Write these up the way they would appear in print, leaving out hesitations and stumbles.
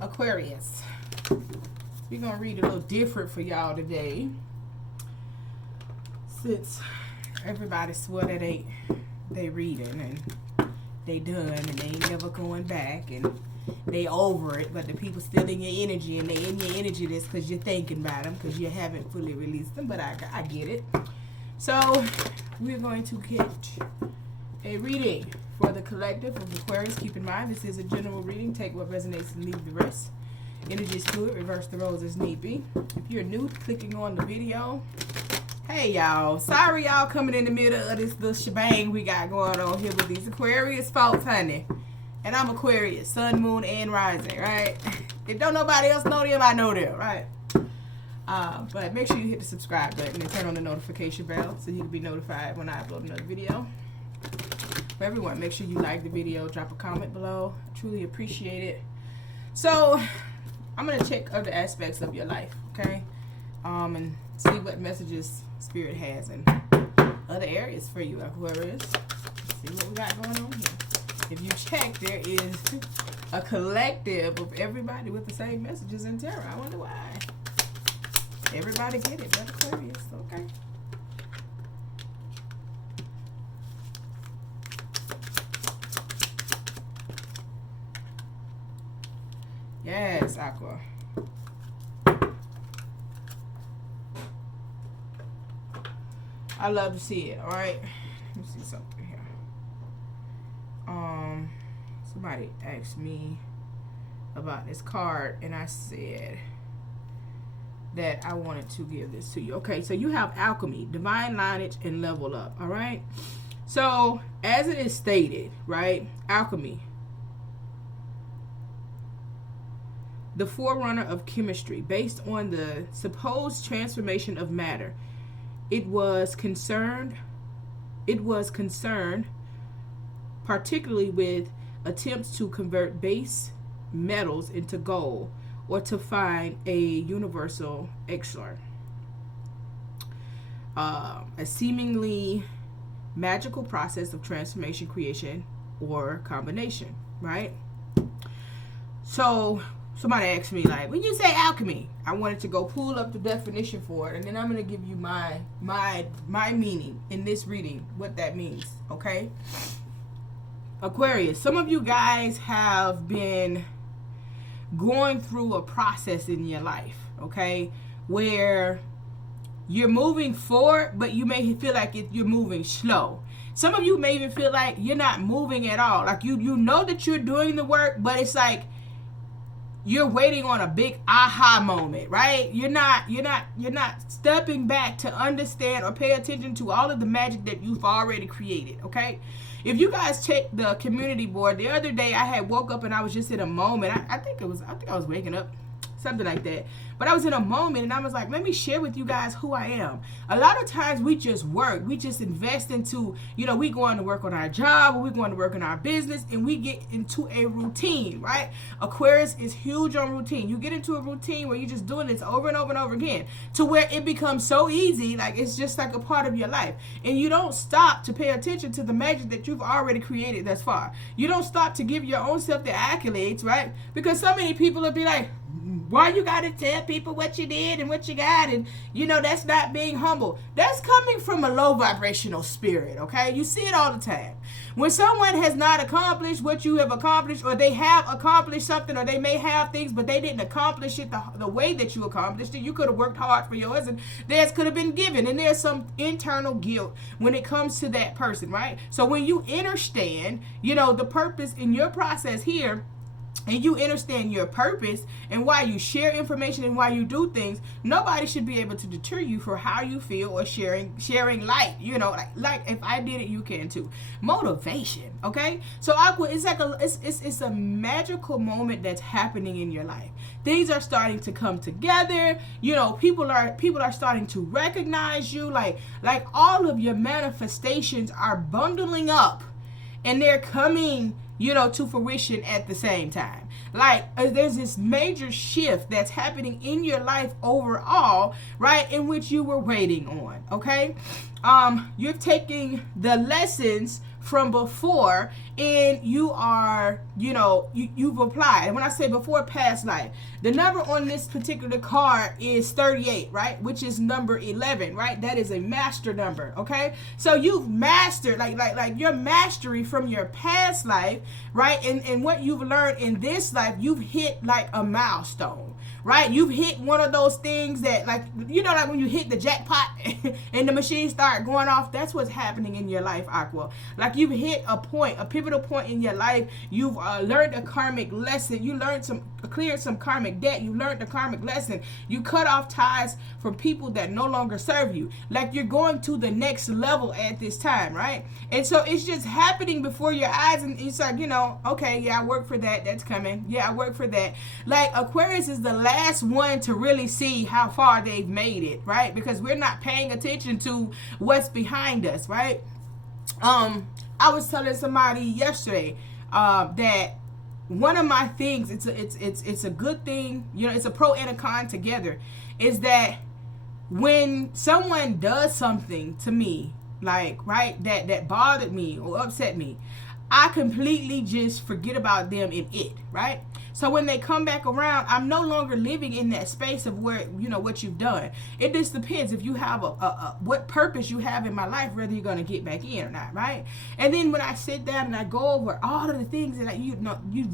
Aquarius. We're going to read a little different for y'all today. Since everybody swore that they reading and they done and they ain't never going back and they over it, but the people still in your energy, and they in your energy this because you're thinking about them because you haven't fully released them, but I get it. So we're going to get a reading for the collective of Aquarius. Keep in mind, this is a general reading. Take what resonates and leave the rest. Energy is fluid. Reverse the roles as need be. If you're new, clicking on the video, hey y'all, sorry y'all coming in the middle of this little shebang we got going on here with these Aquarius folks, honey. And I'm Aquarius, sun, moon, and rising, right? If don't nobody else know them, I know them, right? But make sure you hit the subscribe button and turn on the notification bell so you can be notified when I upload another video. For everyone, make sure you like the video, drop a comment below. I truly appreciate it. So I'm gonna check other aspects of your life, okay? And see what messages Spirit has in other areas for you, Aquarius. See what we got going on here. If you check, there is a collective of everybody with the same messages in tarot. I wonder why. Everybody get it, but Aquarius, okay. Yes, Aqua. I love to see it, alright? Let me see something here. Somebody asked me about this card, and I said that I wanted to give this to you. Okay, so you have alchemy, divine lineage, and level up, alright? So, as it is stated, right, alchemy, the forerunner of chemistry, based on the supposed transformation of matter. It was concerned particularly with attempts to convert base metals into gold or to find a universal elixir. A seemingly magical process of transformation, creation, or combination, right? So somebody asked me, like, when you say alchemy, I wanted to go pull up the definition for it, and then I'm going to give you my meaning in this reading, what that means, okay? Aquarius, some of you guys have been going through a process in your life, okay, where you're moving forward, but you may feel like you're moving slow. Some of you may even feel like you're not moving at all. Like you know that you're doing the work, but it's like you're waiting on a big aha moment, right? You're not stepping back to understand or pay attention to all of the magic that you've already created, okay? If you guys check the community board, the other day I had woke up and I was just in a moment. I think I was waking up, something like that. But I was in a moment and I was like, let me share with you guys who I am. A lot of times we just work. We just invest into, we going to work on our job, or we going to work on our business, and we get into a routine, right? Aquarius is huge on routine. You get into a routine where you're just doing this over and over and over again to where it becomes so easy, like it's just like a part of your life. And you don't stop to pay attention to the magic that you've already created thus far. You don't stop to give your own self the accolades, right? Because so many people will be like, why you gotta tell people what you did and what you got, and that's not being humble. That's coming from a low vibrational spirit, okay? You see it all the time. When someone has not accomplished what you have accomplished, or they have accomplished something, or they may have things, but they didn't accomplish it the way that you accomplished it. You could have worked hard for yours, and theirs could have been given, and there's some internal guilt when it comes to that person, right? So when you understand, the purpose in your process here, and you understand your purpose and why you share information and why you do things, nobody should be able to deter you for how you feel or sharing light. Like if I did it, you can too. Motivation, okay? So Aqua, it's like it's a magical moment that's happening in your life. Things are starting to come together. People are starting to recognize you. Like all of your manifestations are bundling up, and they're coming to fruition at the same time. Like there's this major shift that's happening in your life overall, right, in which you were waiting on, okay? You're taking the lessons from before and you are, you know, you've applied. And when I say before past life, the number on this particular card is 38, right? Which is number 11, right? That is a master number, okay? So you've mastered, like your mastery from your past life, right? And what you've learned in this life, you've hit like a milestone, right? You've hit one of those things that, like, you know, like when you hit the jackpot and the machine start going off. That's what's happening in your life, Aqua. Like, you've hit a point, a pivotal point in your life. You've learned a karmic lesson. You learned cleared some karmic debt. You learned a karmic lesson. You cut off ties from people that no longer serve you. Like, you're going to the next level at this time, right? And so it's just happening before your eyes, and it's like, you know, okay, yeah, I work for that. That's coming. Yeah, I work for that. Like, Aquarius is the last one to really see how far they've made it, right? Because we're not paying attention to what's behind us, right? I was telling somebody yesterday that one of my things, it's a good thing, you know, it's a pro and a con together, is that when someone does something to me, like, right, that bothered me or upset me, I completely just forget about them and it, right? So when they come back around, I'm no longer living in that space of where, you know, what you've done. It just depends if you have what purpose you have in my life, whether you're going to get back in or not, right? And then when I sit down and I go over all of the things that you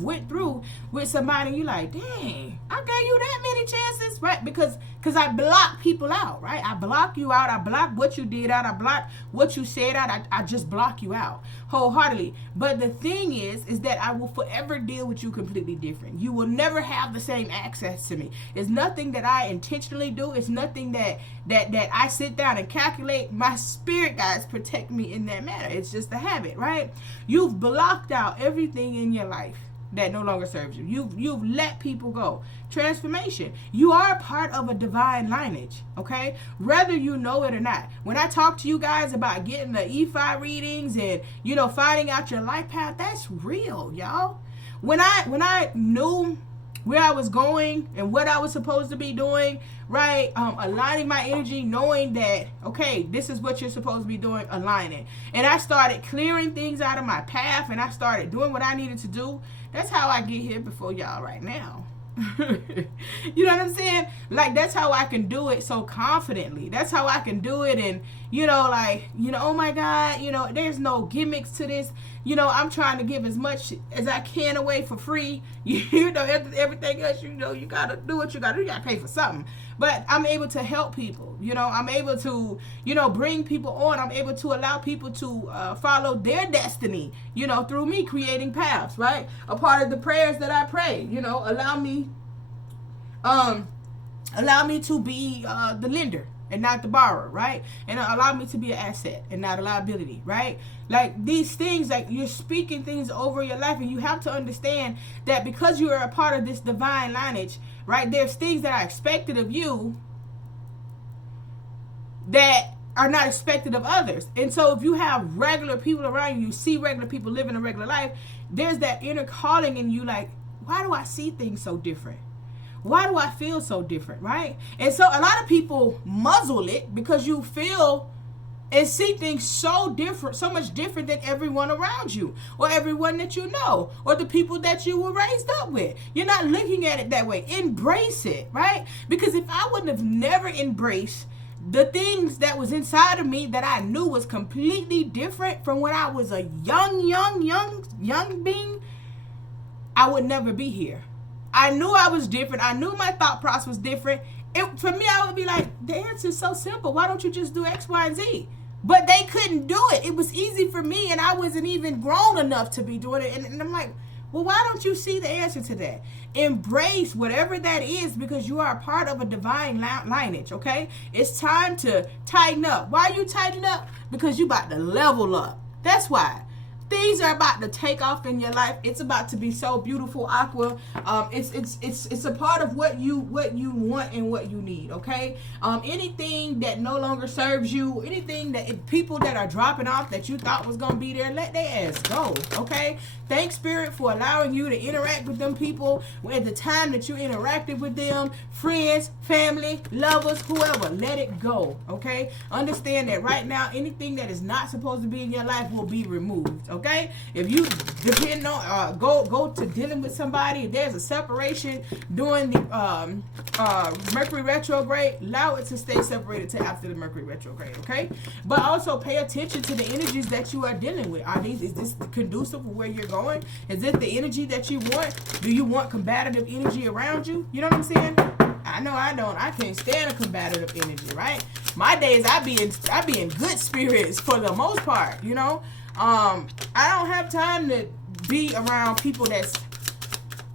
went through with somebody, you're like, dang, I gave you that many chances, right? Because I block people out, right? I block you out. I block what you did out. I block what you said out. I just block you out wholeheartedly. But the thing is that I will forever deal with you completely different. You will never have the same access to me. It's nothing that I intentionally do. It's nothing that I sit down and calculate. My spirit guides protect me in that manner. It's just a habit, right? You've blocked out everything in your life that no longer serves you. You've let people go. Transformation. You are a part of a divine lineage, okay? Whether you know it or not. When I talk to you guys about getting the E5 readings and, you know, finding out your life path, that's real, y'all. When I knew where I was going and what I was supposed to be doing, right? Aligning my energy, knowing that, okay, this is what you're supposed to be doing, aligning. And I started clearing things out of my path, and I started doing what I needed to do. That's how I get here before y'all right now. You know what I'm saying? Like, that's how I can do it so confidently. That's how I can do it. And, you know, like, you know, oh my God, you know, there's no gimmicks to this. You know, I'm trying to give as much as I can away for free. You know, everything else, you know, you got to do what you got to do. You got to pay for something. But I'm able to help people. You know, I'm able to, you know, bring people on. I'm able to allow people to follow their destiny, you know, through me creating paths, right? A part of the prayers that I pray, you know, allow me to be the lender and not the borrower, right? And allow me to be an asset and not a liability, right? Like, these things, like, you're speaking things over your life, and you have to understand that because you are a part of this divine lineage, right, there's things that are expected of you that are not expected of others. And so if you have regular people around you, you see regular people living a regular life, there's that inner calling in you, like, why do I see things so different? Why do I feel so different, right? And so a lot of people muzzle it because you feel and see things so different, so much different than everyone around you or everyone that you know or the people that you were raised up with. You're not looking at it that way. Embrace it, right? Because if I wouldn't have never embraced the things that was inside of me that I knew was completely different from when I was a young being, I would never be here. I knew I was different. I knew my thought process was different. For me, I would be like, the answer is so simple. Why don't you just do X, Y, and Z? But they couldn't do it. It was easy for me, and I wasn't even grown enough to be doing it. And I'm like, well, why don't you see the answer to that? Embrace whatever that is, because you are a part of a divine lineage, okay? It's time to tighten up. Why you tighten up? Because you about to level up. That's why. Things are about to take off in your life. It's about to be so beautiful, Aqua. It's a part of what you want and what you need, okay? Anything that no longer serves you, anything that people that are dropping off that you thought was gonna be there, let their ass go, okay? Thank Spirit for allowing you to interact with them people at the time that you interacted with them, friends, family, lovers, whoever. Let it go, okay? Understand that right now, anything that is not supposed to be in your life will be removed, okay? If you depend on go to dealing with somebody, if there's a separation during the Mercury retrograde, allow it to stay separated till after the Mercury retrograde, okay? But also pay attention to the energies that you are dealing with. Is this conducive for where you're going? Is it the energy that you want? Do you want combative energy around you? You know what I'm saying? I know I don't. I can't stand a combative energy, right? My days I be in good spirits for the most part, you know. I don't have time to be around people that's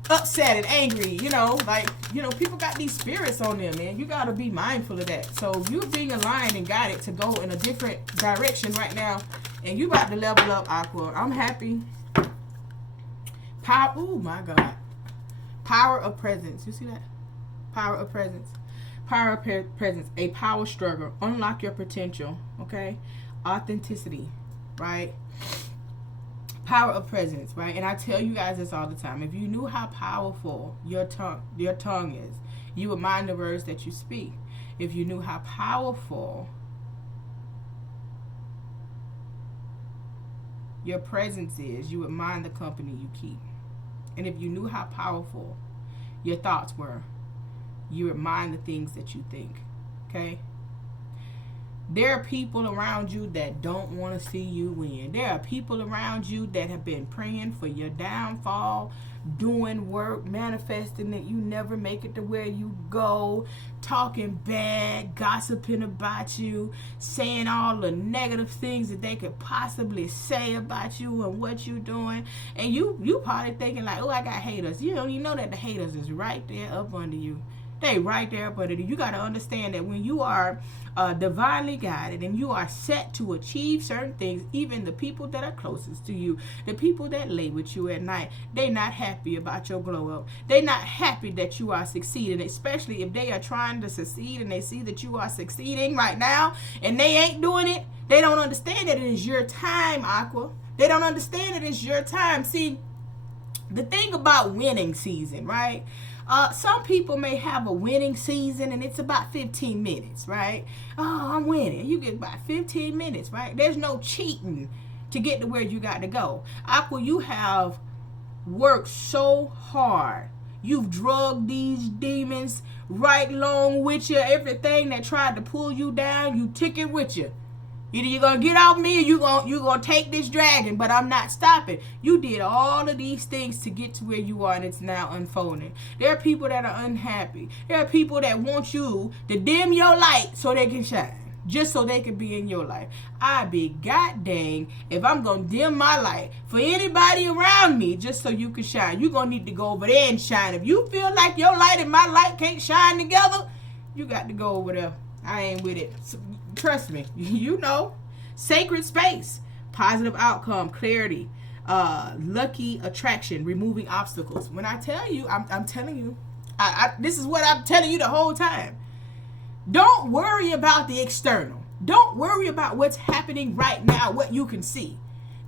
upset and angry, you know, like, you know, people got these spirits on them, man. You got to be mindful of that. So you're being aligned and guided to go in a different direction right now, and you about to level up, Aqua. I'm happy. Power, oh my God. Power of presence. You see that? Power of presence. Power of presence. A power struggle. Unlock your potential. Okay? Authenticity. Right? Power of presence. Right? And I tell you guys this all the time. If you knew how powerful your tongue is, you would mind the words that you speak. If you knew how powerful your presence is, you would mind the company you keep. And if you knew how powerful your thoughts were, you would mind the things that you think. Okay? There are people around you that don't want to see you win. There are people around you that have been praying for your downfall, doing work, manifesting that you never make it to where you go, talking bad, gossiping about you, saying all the negative things that they could possibly say about you and what you're doing. And you probably thinking like, oh, I got haters. You don't even know that the haters is right there up under you. They right there up under you. You got to understand that when you are divinely guided and you are set to achieve certain things, even the people that are closest to you, the people that lay with you at night, they not happy about your glow up. They not happy that you are succeeding, especially if they are trying to succeed and they see that you are succeeding right now and they ain't doing it. They don't understand that it is your time, Aqua. They don't understand that it's your time. See, the thing about winning season, right? Some people may have a winning season and it's about 15 minutes, right? Oh, I'm winning. You get about 15 minutes, right? There's no cheating to get to where you got to go. Aqua, you have worked so hard. You've drugged these demons right along with you. Everything that tried to pull you down, you took it with you. Either you're going to get off me or you're going to take this dragon, but I'm not stopping. You did all of these things to get to where you are, and it's now unfolding. There are people that are unhappy. There are people that want you to dim your light so they can shine, just so they can be in your life. I be god dang if I'm going to dim my light for anybody around me just so you can shine. You're going to need to go over there and shine. If you feel like your light and my light can't shine together, you got to go over there. I ain't with it. Trust me, you know. Sacred space, positive outcome, clarity, lucky attraction, removing obstacles. When I tell you, I'm telling you, this is what I'm telling you the whole time. Don't worry about the external. Don't worry about what's happening right now, what you can see.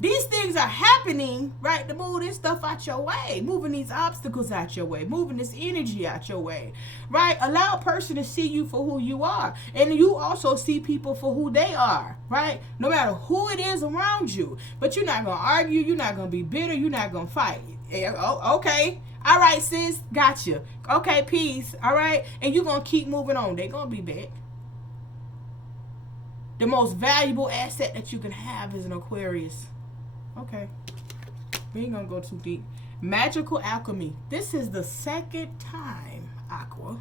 These things are happening, right, to move this stuff out your way, moving these obstacles out your way, moving this energy out your way, right? Allow a person to see you for who you are. And you also see people for who they are, right? No matter who it is around you. But you're not going to argue. You're not going to be bitter. You're not going to fight. Okay. All right, sis. Gotcha. Okay, peace. All right. And you're going to keep moving on. They're going to be back. The most valuable asset that you can have is an Aquarius. Okay, we ain't gonna go too deep. Magical alchemy. This is the second time, Aqua,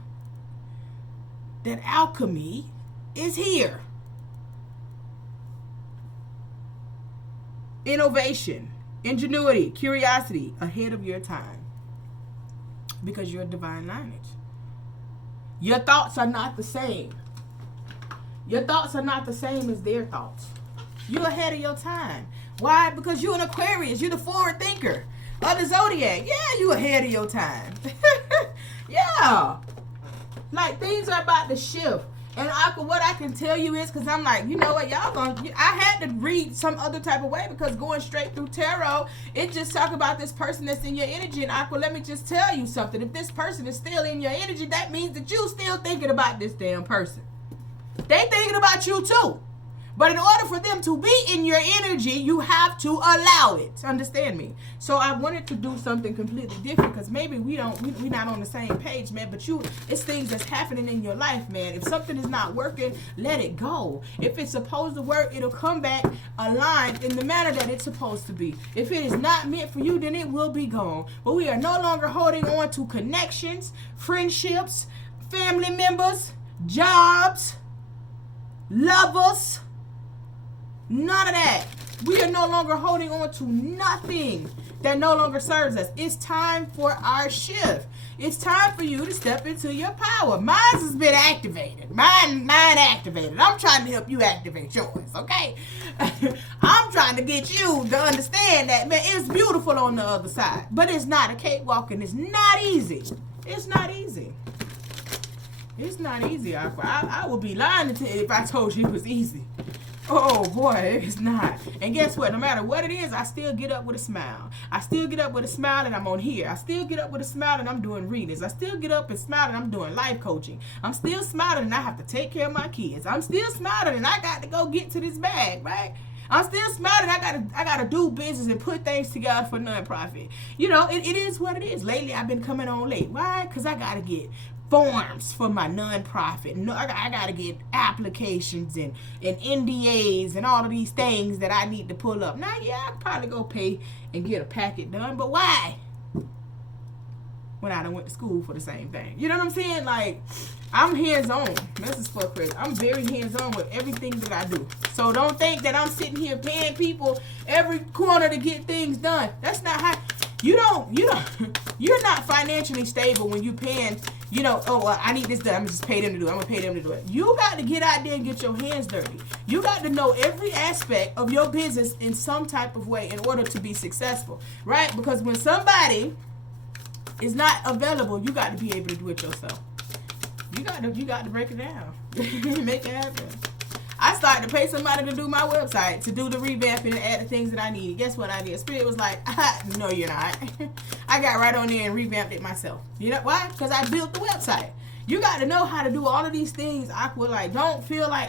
that alchemy is here. Innovation, ingenuity, curiosity, ahead of your time. Because you're a divine lineage. Your thoughts are not the same. Your thoughts are not the same as their thoughts. You're ahead of your time. Why? Because you're an Aquarius. You're the forward thinker of the zodiac. Yeah, you ahead of your time. Yeah. Like, things are about to shift. And what I can tell you is, because I'm like, you know what, I had to read some other type of way, because going straight through tarot, it just talk about this person that's in your energy. And Aqua, let me just tell you something. If this person is still in your energy, that means that you still thinking about this damn person. They thinking about you too. But in order for them to be in your energy, you have to allow it. Understand me? So I wanted to do something completely different, because maybe we're not on the same page, man. But it's things that's happening in your life, man. If something is not working, let it go. If it's supposed to work, it'll come back aligned in the manner that it's supposed to be. If it is not meant for you, then it will be gone. But we are no longer holding on to connections, friendships, family members, jobs, lovers. None of that. We are no longer holding on to nothing that no longer serves us. It's time for our shift. It's time for you to step into your power. Mine has been activated. Mine activated. I'm trying to help you activate yours, okay? I'm trying to get you to understand that, man, it's beautiful on the other side. But it's not a cakewalk, and it's not easy. It's not easy. It's not easy, Aqua. I would be lying to you if I told you it was easy. Oh boy, it's not. And guess what? No matter what it is, I still get up with a smile. I still get up with a smile and I'm on here. I still get up with a smile and I'm doing readings. I still get up and smile and I'm doing life coaching. I'm still smiling and I have to take care of my kids. I'm still smiling and I got to go get to this bag, right? I'm still smiling. I gotta do business and put things together for nonprofit. You know, it is what it is. Lately, I've been coming on late. Why? Because I gotta get forms for my nonprofit. No, I gotta get applications and NDAs and all of these things that I need to pull up. Now, yeah, I could probably go pay and get a packet done, but why? When I done went to school for the same thing. You know what I'm saying? Like, I'm hands-on. This is for Chris. I'm very hands-on with everything that I do. So don't think that I'm sitting here paying people every corner to get things done. That's not how. You're not financially stable when you paying, I need this done. I'm going to just pay them to do it. I'm going to pay them to do it. You got to get out there and get your hands dirty. You got to know every aspect of your business in some type of way in order to be successful, right? Because when somebody is not available, you got to be able to do it yourself. You got to break it down. Make it happen. I started to pay somebody to do my website, to do the revamping and add the things that I needed. Guess what I did? Spirit was like, no, you're not. I got right on there and revamped it myself. You know why? Because I built the website. You got to know how to do all of these things. Aqua, like, don't feel like,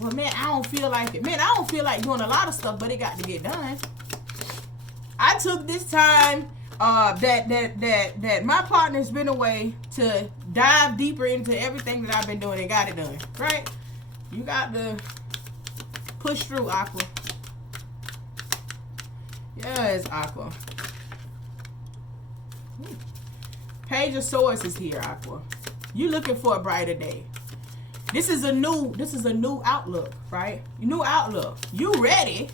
well, man, I don't feel like it. Man, I don't feel like doing a lot of stuff, but it got to get done. I took this time that my partner's been away to dive deeper into everything that I've been doing and got it done, right? You got to push through, Aqua. Yes, Aqua. Page of Swords is here, Aqua. You looking for a brighter day. This is a new outlook, right? New outlook. You ready?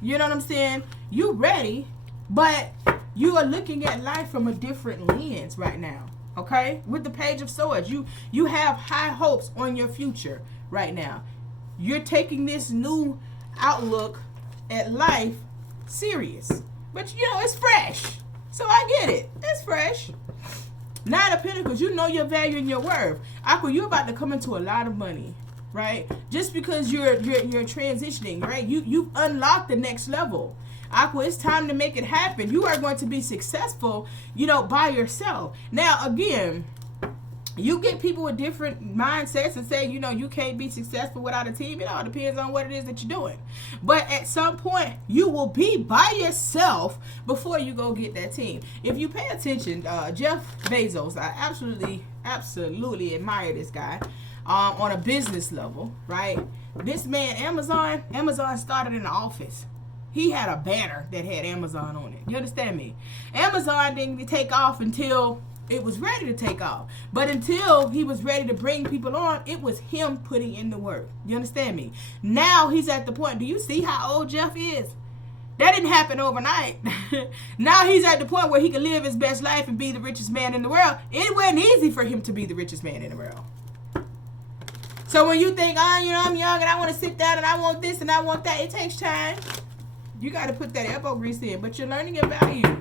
You know what I'm saying? You ready, but you are looking at life from a different lens right now. Okay? With the Page of Swords, you have high hopes on your future right now. You're taking this new outlook at life serious. But it's fresh. So I get it. It's fresh. Nine of Pentacles, you know your value and your worth. Aqua, you're about to come into a lot of money, right? Just because you're transitioning, right? You've unlocked the next level. Aqua, it's time to make it happen. You are going to be successful, by yourself. Now, again, you get people with different mindsets and say, you can't be successful without a team. It all depends on what it is that you're doing. But at some point, you will be by yourself before you go get that team. If you pay attention, Jeff Bezos, I absolutely admire this guy on a business level, right? This man, Amazon started in the office. He had a banner that had Amazon on it. You understand me? Amazon didn't take off until it was ready to take off. But until he was ready to bring people on, it was him putting in the work. You understand me? Now he's at the point. Do you see how old Jeff is? That didn't happen overnight. Now he's at the point where he can live his best life and be the richest man in the world. It wasn't easy for him to be the richest man in the world. So when you think, I'm young and I want to sit down and I want this and I want that, it takes time. You got to put that elbow grease in, but you're learning your value.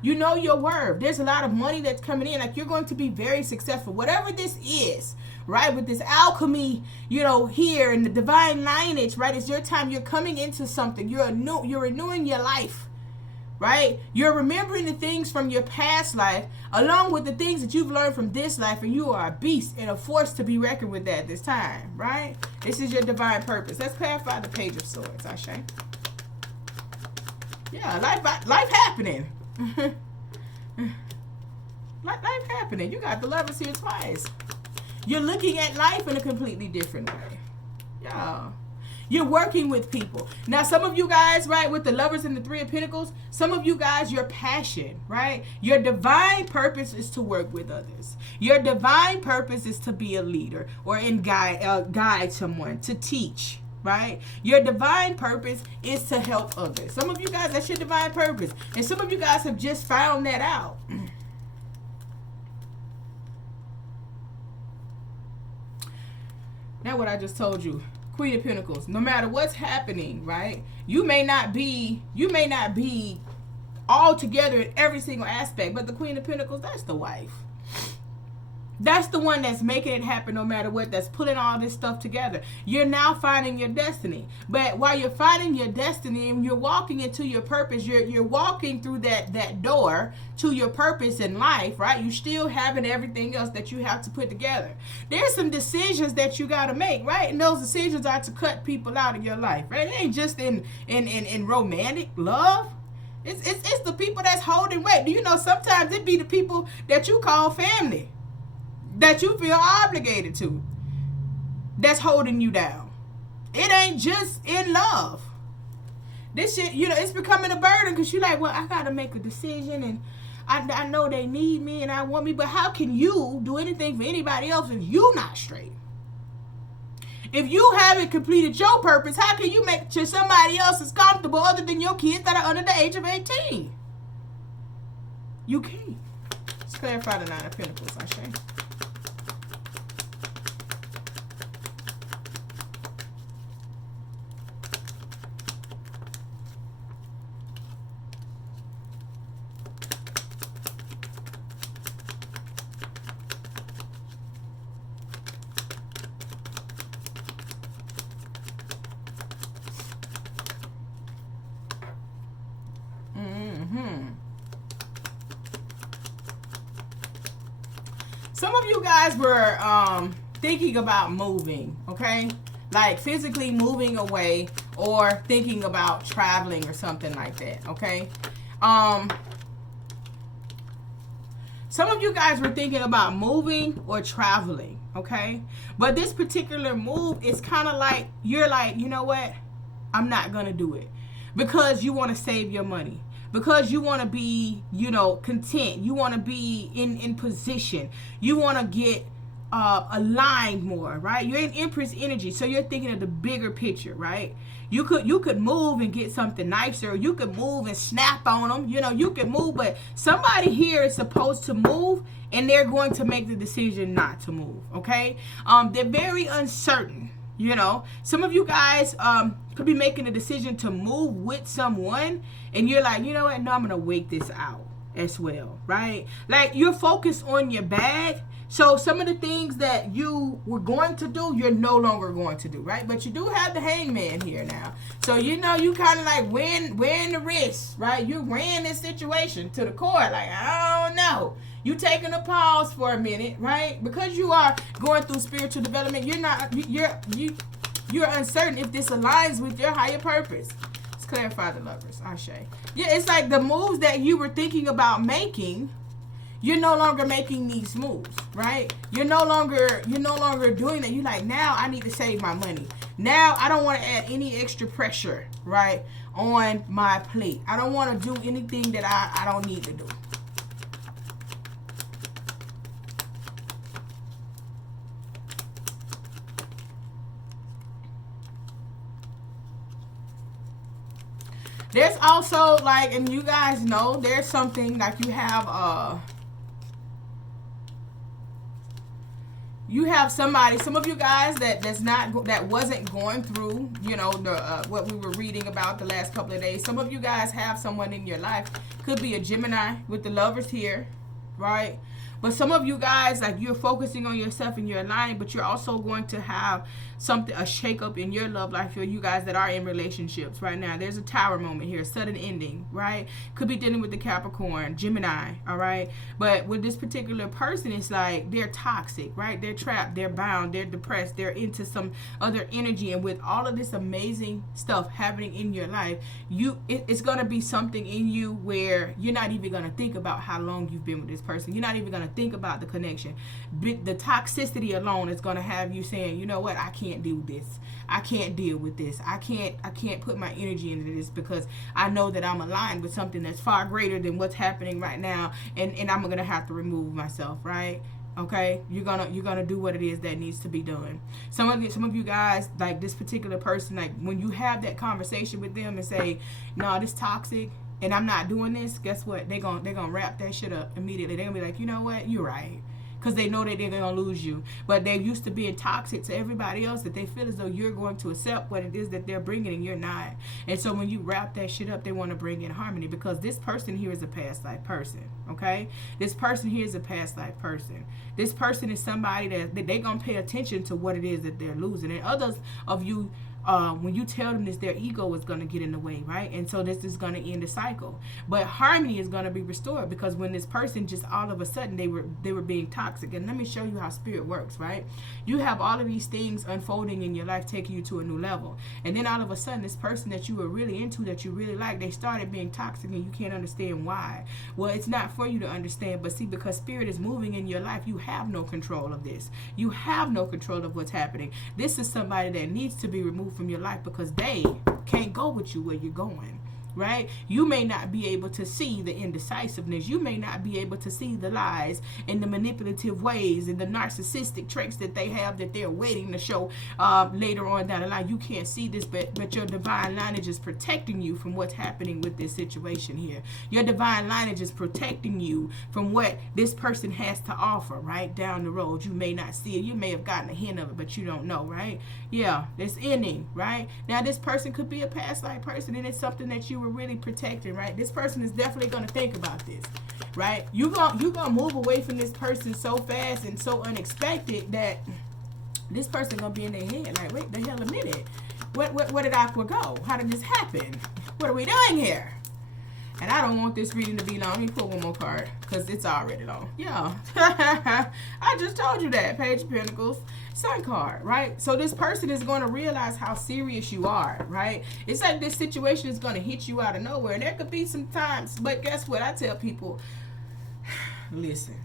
You know your worth. There's a lot of money that's coming in. Like, you're going to be very successful. Whatever this is, right? With this alchemy, here in the divine lineage, right? It's your time. You're coming into something. You're renewing your life, right? You're remembering the things from your past life along with the things that you've learned from this life, and you are a beast and a force to be reckoned with at this time, right? This is your divine purpose. Let's clarify the Page of Swords, Ashe. Yeah, life happening. life happening. You got the Lovers here twice. You're looking at life in a completely different way. Yeah. You're working with people. Now, some of you guys, right, with the Lovers and the Three of Pentacles, some of you guys, your passion, right? Your divine purpose is to work with others. Your divine purpose is to be a leader or guide someone, to teach, right? Your divine purpose is to help others. Some of you guys, that's your divine purpose. And some of you guys have just found that out. Now what I just told you. Queen of Pentacles, no matter what's happening, right? You may not be all together in every single aspect, but the Queen of Pentacles, that's the wife. That's the one that's making it happen no matter what, that's putting all this stuff together. You're now finding your destiny. But while you're finding your destiny and you're walking into your purpose, you're walking through that door to your purpose in life, right? You still having everything else that you have to put together. There's some decisions that you got to make, right? And those decisions are to cut people out of your life, right? It ain't just in romantic love. It's the people that's holding weight. Do you know sometimes it be the people that you call family, that you feel obligated to, that's holding you down. It ain't just in love. This shit, you know, it's becoming a burden because you're like, well, I got to make a decision and I know they need me and I want me, but how can you do anything for anybody else if you not straight? If you haven't completed your purpose, how can you make sure somebody else is comfortable other than your kids that are under the age of 18? You can't. Let's clarify the Nine of Pentacles, Ashe. Some of you guys were thinking about moving, okay? Like physically moving away or thinking about traveling or something like that, okay? Some of you guys were thinking about moving or traveling, okay? But this particular move is kind of like, you're like, you know what? I'm not going to do it because you want to save your money. Because you want to be, you know, content. You want to be in position. You want to get aligned more, right? You're in Empress energy, so you're thinking of the bigger picture, right? You could move and get something nicer. You could move and snap on them. You know, you could move, but somebody here is supposed to move, and they're going to make the decision not to move, okay? They're very uncertain. You know, some of you guys could be making a decision to move with someone and you're like, you know what, no, I'm going to wait this out as well, right? Like you're focused on your bag. So some of the things that you were going to do, you're no longer going to do, right? But you do have the Hangman here now. So, you know, you kind of like wearing the risk, right? You're wearing this situation to the core. Like, I don't know. You taking a pause for a minute, right? Because you are going through spiritual development, you're uncertain if this aligns with your higher purpose. Let's clarify the Lovers, Ashe. Yeah, it's like the moves that you were thinking about making, you're no longer making these moves, right? You're no longer doing that. You're like, now I need to save my money. Now I don't want to add any extra pressure, right, on my plate. I don't want to do anything that I don't need to do. There's also like, and you guys know, there's something like you have somebody, some of you guys that wasn't going through, you know, the what we were reading about the last couple of days. Some of you guys have someone in your life, could be a Gemini with the Lovers here, right? But some of you guys, like, you're focusing on yourself and you're aligning, but you're also going to have a shake-up in your love life for you guys that are in relationships right now. There's a tower moment here, sudden ending, right? Could be dealing with the Capricorn, Gemini, all right? But with this particular person, it's like they're toxic, right? They're trapped, they're bound, they're depressed, they're into some other energy. And with all of this amazing stuff happening in your life, it's going to be something in you where you're not even going to think about how long you've been with this person. You're not even going to think about the connection. The toxicity alone is going to have you saying, you know what, I can't do this. I can't deal with this. I can't put my energy into this because I know that I'm aligned with something that's far greater than what's happening right now, and I'm going to have to remove myself, right? Okay, you're gonna do what it is that needs to be done. Some of you guys, like this particular person, like when you have that conversation with them and say, no, this toxic and I'm not doing this, guess what? They're gonna wrap that shit up immediately. They're gonna be like, you know what, you're right. Because they know that they're going to lose you. But they're used to being toxic to everybody else, that they feel as though you're going to accept what it is that they're bringing and you're not. And so when you wrap that shit up, they want to bring in harmony, because this person here is a past life person, okay? This person here is a past life person. This person is somebody that they're going to pay attention to what it is that they're losing. And others of you, when you tell them this, their ego is going to get in the way, right? And so this is going to end the cycle. But harmony is going to be restored, because when this person just all of a sudden they were being toxic. And let me show you how spirit works, right? You have all of these things unfolding in your life, taking you to a new level. And then all of a sudden, this person that you were really into, that you really like, they started being toxic, and you can't understand why. Well, it's not for you to understand, but see, because spirit is moving in your life, you have no control of this. You have no control of what's happening. This is somebody that needs to be removed from your life, because they can't go with you where you're going, right? You may not be able to see the indecisiveness. You may not be able to see the lies and the manipulative ways and the narcissistic traits that they have, that they're waiting to show later on down the line. You can't see this, but your divine lineage is protecting you from what's happening with this situation here. Your divine lineage is protecting you from what this person has to offer right down the road. You may not see it. You may have gotten a hint of it, but you don't know, right? Yeah, it's ending, right? Now, this person could be a past life person, and it's something that you were really protecting, right? This person is definitely going to think about this, right? You gonna move away from this person so fast and so unexpected that this person gonna be in their head like, wait the hell a minute, where did Aqua go? How did this happen? What are we doing here? And I don't want this reading to be long. Let me pull one more card, because it's already long. Yeah. I just told you that. Page of Pentacles. Sun card, right? So this person is going to realize how serious you are, right? It's like this situation is going to hit you out of nowhere. And there could be some times, but guess what? I tell people, listen,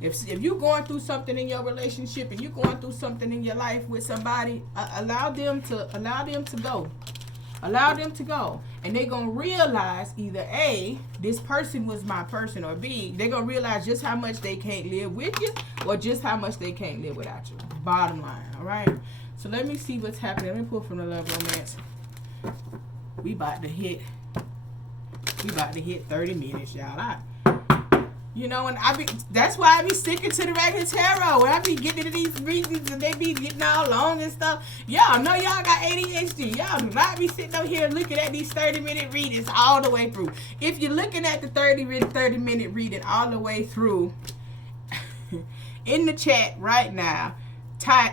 if you're going through something in your relationship and you're going through something in your life with somebody, allow them to go. Allow them to go. And they're going to realize either A, this person was my person, or B, they're going to realize just how much they can't live with you, or just how much they can't live without you. Bottom line, all right? So let me see what's happening. Let me pull from the love romance. We about to hit 30 minutes, y'all. You know, and that's why I be sticking to the regular tarot. When I be getting into these readings and they be getting all long and stuff. Y'all know y'all got ADHD. Y'all do not be sitting up here looking at these 30-minute readings all the way through. If you're looking at the 30-minute reading all the way through, in the chat right now,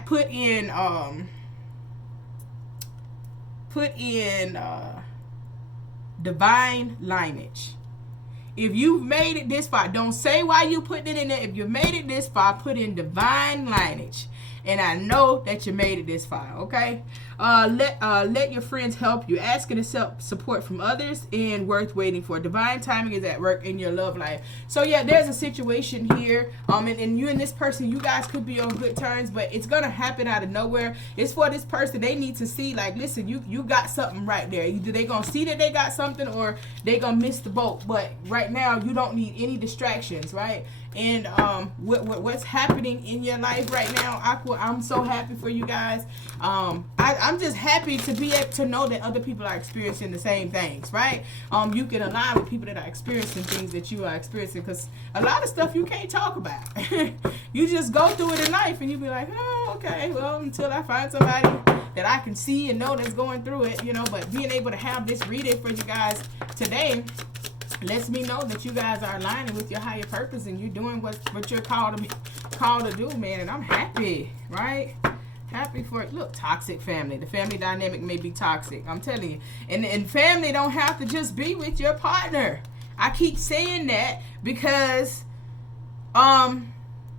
put in divine lineage. If you've made it this far, don't say why you put it in there. If you made it this far, put in divine lineage. And I know that you made it this far, okay? Let your friends help you. Ask and accept support from others, and worth waiting for. Divine timing is at work in your love life. So yeah, there's a situation here. And you and this person, you guys could be on good terms, but it's gonna happen out of nowhere. It's for this person. They need to see, like, listen, you got something right there. Either they gonna see that they got something, or they gonna miss the boat. But right now, you don't need any distractions, right? And what's happening in your life right now, Aqua, I'm so happy for you guys. I'm just happy to be able to know that other people are experiencing the same things, right? You can align with people that are experiencing things that you are experiencing, because a lot of stuff you can't talk about. You just go through it in life, and you be like, oh, okay, well, until I find somebody that I can see and know that's going through it, you know. But being able to have this reading for you guys today, lets me know that you guys are aligning with your higher purpose and you're doing what you're called to do, man. And I'm happy, right? Happy for it. Look, toxic family. The family dynamic may be toxic. I'm telling you. And family don't have to just be with your partner. I keep saying that because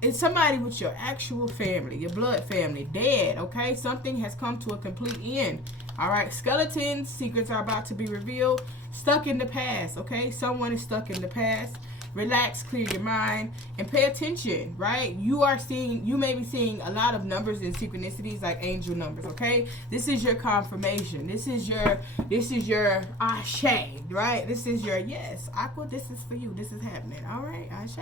it's somebody with your actual family, your blood family, dead, okay? Something has come to a complete end. All right, skeletons, secrets are about to be revealed. Stuck in the past, okay? Someone is stuck in the past. Relax, clear your mind, and pay attention, right? You may be seeing a lot of numbers and synchronicities like angel numbers, okay? This is your confirmation. This is your ashe, right? This is your yes. Aqua, this is for you. This is happening, all right? Ashe.